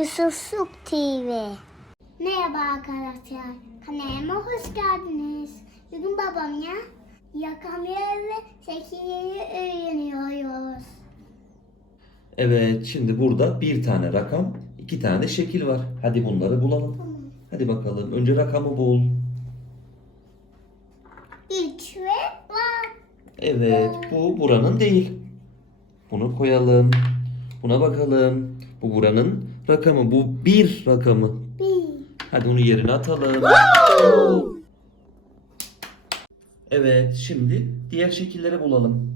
Yusufsuk TV. Merhaba arkadaşlar. Kanalıma hoş geldiniz. Bugün babamla yakamaya ve şekilleri öğreniyoruz. Evet, şimdi burada bir tane rakam, iki tane şekil var. Hadi bunları bulalım. Hadi bakalım. Önce rakamı bul. Üç ve var. Evet, bu buranın değil. Bunu koyalım. Buna bakalım. Bu buranın rakamı. Bu bir rakamı. Bir. Hadi onu yerine atalım. Evet, şimdi diğer şekilleri bulalım.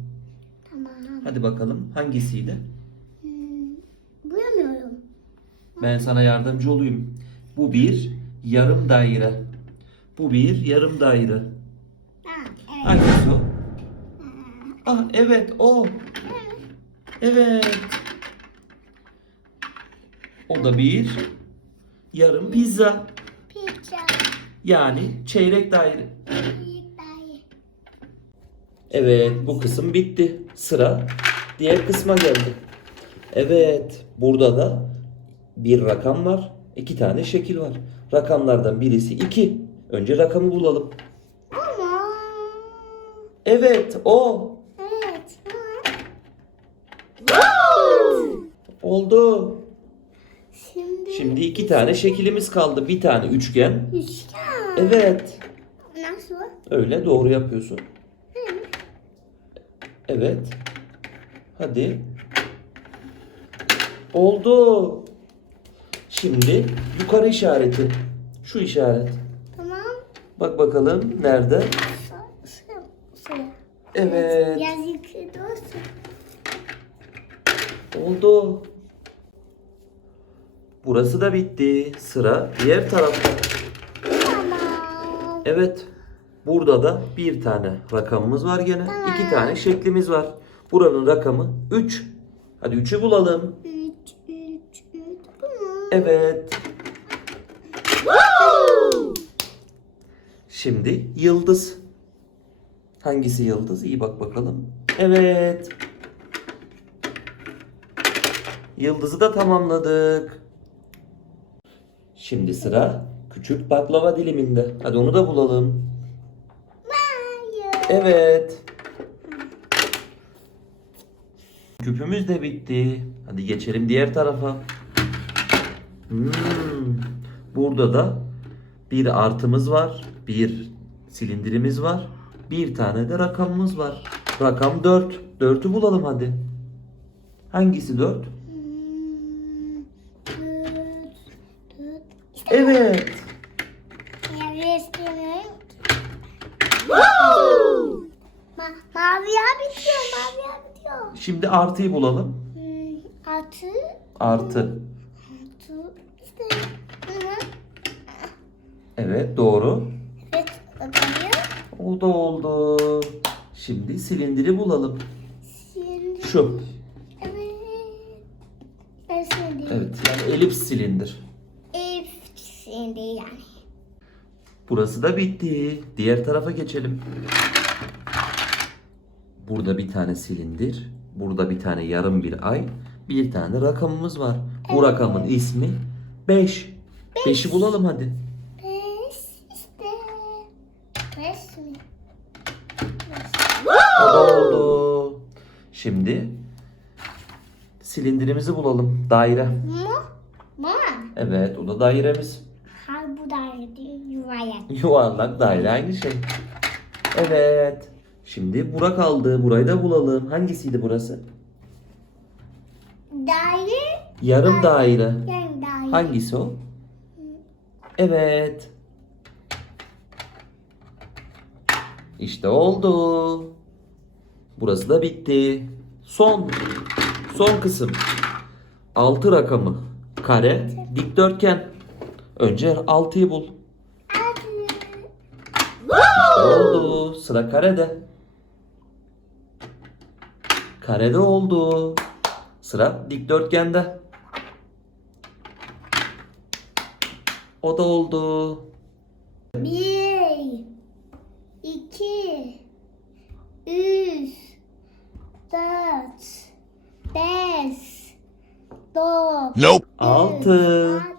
Tamam. Hadi bakalım hangisiydi? Hmm, bulamıyorum. Ben sana yardımcı olayım. Bu bir yarım daire. Bu bir yarım daire. Ha, evet. Hangisi o? Ah evet o. Evet. O da bir yarım pizza. Pizza. Yani çeyrek daire. Büyük daire. Evet bu kısım bitti. Sıra diğer kısma geldi. Evet burada da bir rakam var. iki tane şekil var. Rakamlardan birisi iki. Önce rakamı bulalım. Ama. Evet o. Evet. Oldu. Şimdi. Şimdi iki tane şekilimiz kaldı. Bir tane üçgen. Üçgen. Evet. Nasıl? Öyle doğru yapıyorsun. Evet. Hadi. Oldu. Şimdi yukarı işareti. Şu işaret. Tamam. Bak bakalım nerede? Evet. Yukarıda olsun. Oldu. Burası da bitti. Sıra diğer tarafta. Tamam. Evet. Burada da bir tane rakamımız var gene. Tamam. İki tane şeklimiz var. Buranın rakamı 3. Hadi 3'ü bulalım. Üç, üç, üç. Bu mu? Evet. Şimdi yıldız. Hangisi yıldız? İyi bak bakalım. Evet. Yıldızı da tamamladık. Şimdi sıra küçük baklava diliminde. Hadi onu da bulalım. Evet. Küpümüz de bitti. Hadi geçelim diğer tarafa. Hmm. Burada da bir artımız var. Bir silindirimiz var. Bir tane de rakamımız var. Rakam 4. 4'ü bulalım hadi. Hangisi 4? Hmm, Dört, dört. İşte Evet. mavi istemiyorum. Ma maviye bitiyor, maviye bitiyor. Şimdi artıyı bulalım. Hmm, altı, Artı. altı, işte. Hı hı. Evet doğru. Evet, bakıyor. O da oldu. Şimdi silindiri bulalım. Şimdi. Şu. Evet. Ben. Evet yani elips silindir. Ev şimdi yani. Burası da bitti. Diğer tarafa geçelim. Burada bir tane silindir. Burada bir tane yarım bir ay. Bir tane rakamımız var. Bu rakamın ismi 5. 5'i bulalım hadi. Beş işte. Beş mi? O da oldu. Şimdi silindirimizi bulalım. Daire. Mu? Mu? Evet o da dairemiz. Ha bu da yuvarlak. Yuvarlak daire aynı şey. Evet. Şimdi bura kaldı. Burayı da bulalım. Hangisiydi burası? Daire. Yarım daire. Yani daire. Hangisi o? Evet. İşte oldu. Burası da bitti. Son. Son kısım. 6 rakamı. Kare, dikdörtgen. Önce 6'yı bul. İşte oldu. Sıra karede. Karede oldu. Sıra dikdörtgende. O da oldu. Bir. iki, Üç. Dört. Beş. Dokuz. Nope. Altı.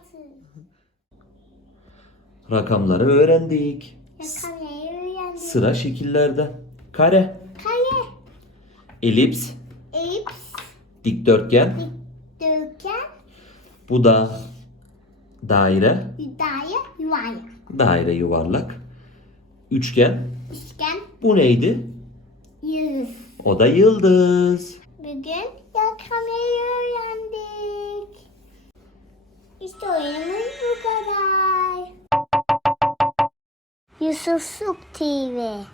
Rakamları öğrendik. Yakalayı öğrendik. Sıra şekillerde. Kare, Kare. elips, Elips. dikdörtgen. Dörtgen. Bu da daire, Hidayet. Yuvarlak. daire yuvarlak. Üçgen. Üçgen. Bu neydi? Yüz. O da yıldız. Bugün yakalayı öğrendik. İşte oyunumuz bu kadar. Yusuf Suk TV